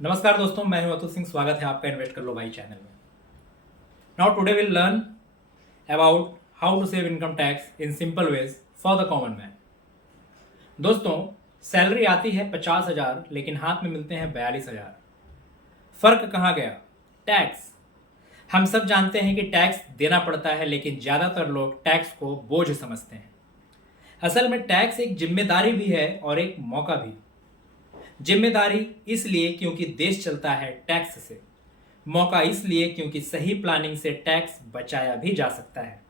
नमस्कार दोस्तों, मैं हूं अतुल सिंह। स्वागत है आपका इन्वेस्ट कर लो भाई चैनल में। Now today will learn about how to save income tax in simple ways for the common man. दोस्तों, सैलरी आती है 50,000 लेकिन हाथ में मिलते हैं 42,000। फर्क कहाँ गया? टैक्स। हम सब जानते हैं कि टैक्स देना पड़ता है, लेकिन ज़्यादातर लोग टैक्स को बोझ समझते हैं। असल में टैक्स एक जिम्मेदारी भी है और एक मौका भी। जिम्मेदारी इसलिए क्योंकि देश चलता है टैक्स से। मौका इसलिए क्योंकि सही प्लानिंग से टैक्स बचाया भी जा सकता है।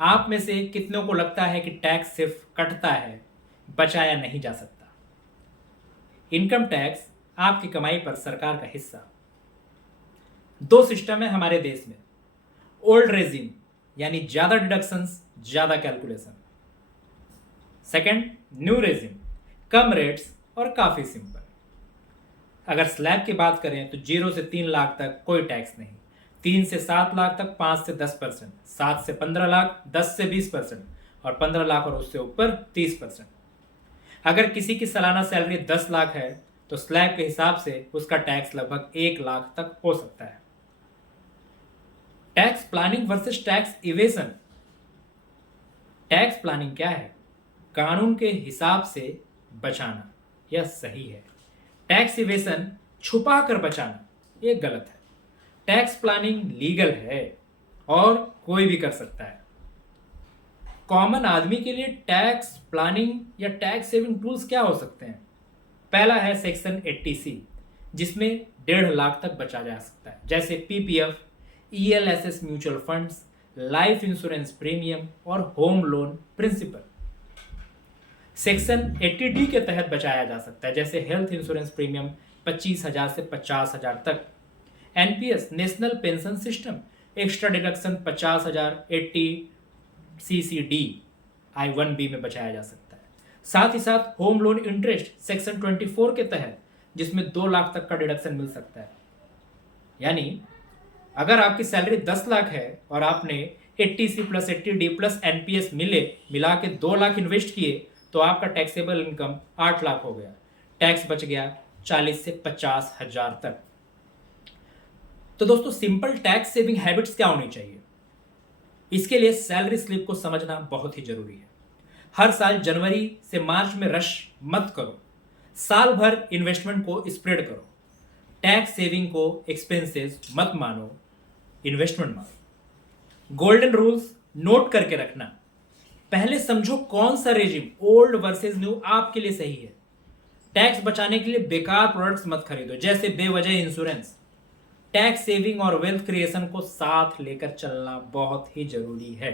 आप में से कितनों को लगता है कि टैक्स सिर्फ कटता है, बचाया नहीं जा सकता? इनकम टैक्स आपकी कमाई पर सरकार का हिस्सा। दो सिस्टम है हमारे देश में। ओल्ड रेजिम यानी ज्यादा डिडक्शंस, ज्यादा कैलकुलेशन। सेकंड, न्यू रेजिम, कम रेट्स और काफी सिंपल। अगर स्लैब की बात करें तो 0 से 3 लाख तक कोई टैक्स नहीं, 3 से 7 लाख तक 5 से 10%, 7 से 15 लाख 10 से 20% और 15 लाख और उससे ऊपर 30%। अगर किसी की सालाना सैलरी 10 लाख है तो स्लैब के हिसाब से उसका टैक्स लगभग 1 लाख तक हो सकता है। Tax planning versus tax evasion. Tax planning क्या है? कानून के हिसाब से बचाना, यह सही है। टैक्स इवेशन छुपा कर बचाना, यह गलत है। टैक्स प्लानिंग लीगल है और कोई भी कर सकता है। कॉमन आदमी के लिए टैक्स प्लानिंग या टैक्स सेविंग टूल्स क्या हो सकते हैं? पहला है सेक्शन 80C, जिसमें 1.5 लाख तक बचा जा सकता है, जैसे PPF, ELSS mutual funds, life insurance premium और home loan principal. Section 80D के तहत बचाया जा सकता है, जैसे हेल्थ इंश्योरेंस प्रीमियम 25,000 से 50,000 तक। NPS, national pension system, extra deduction 50,000 80CCD I1B में बचाया जा सकता है। साथ ही साथ होम लोन इंटरेस्ट सेक्शन 24 के तहत, जिसमें 2 लाख तक का डिडक्शन मिल सकता है। यानी अगर आपकी सैलरी 10 लाख है और आपने 80C plus 80D plus NPS मिला के 2 लाख इन्वेस्ट किए तो आपका टैक्सेबल इनकम 8 लाख हो गया। टैक्स बच गया 40 से 50,000 तक। तो दोस्तों, सिंपल टैक्स सेविंग हैबिट्स क्या होनी चाहिए? इसके लिए सैलरी स्लिप को समझना बहुत ही जरूरी है। हर साल जनवरी से मार्च में रश मत करो, साल भर इन्वेस्टमेंट को स्प्रेड करो। टैक्स सेविंग को एक्सपेंसेस मत मानो, इन्वेस्टमेंट मानो। गोल्डन रूल्स नोट करके रखना। पहले समझो कौन सा रेजिम, ओल्ड वर्सेस न्यू, आपके लिए सही है। टैक्स बचाने के लिए बेकार प्रोडक्ट्स मत खरीदो, जैसे बेवजह इंश्योरेंस। टैक्स सेविंग और वेल्थ क्रिएशन को साथ लेकर चलना बहुत ही जरूरी है।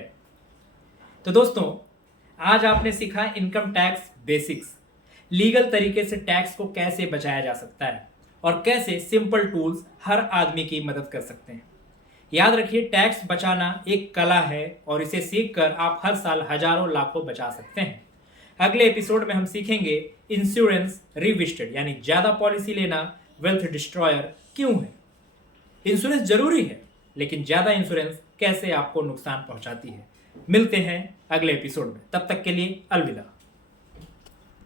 तो दोस्तों, आज आपने सीखा इनकम टैक्स बेसिक्स, लीगल तरीके से टैक्स को कैसे बचाया जा सकता है और कैसे सिंपल टूल्स हर आदमी की मदद कर सकते हैं। याद रखिए, टैक्स बचाना एक कला है और इसे सीखकर आप हर साल हजारों लाखों बचा सकते हैं। अगले एपिसोड में हम सीखेंगे इंश्योरेंस रिविजिटेड, यानी ज्यादा पॉलिसी लेना वेल्थ डिस्ट्रॉयर क्यों है। इंश्योरेंस जरूरी है, लेकिन ज्यादा इंश्योरेंस कैसे आपको नुकसान पहुंचाती है। मिलते हैं अगले एपिसोड में, तब तक के लिए अलविदा।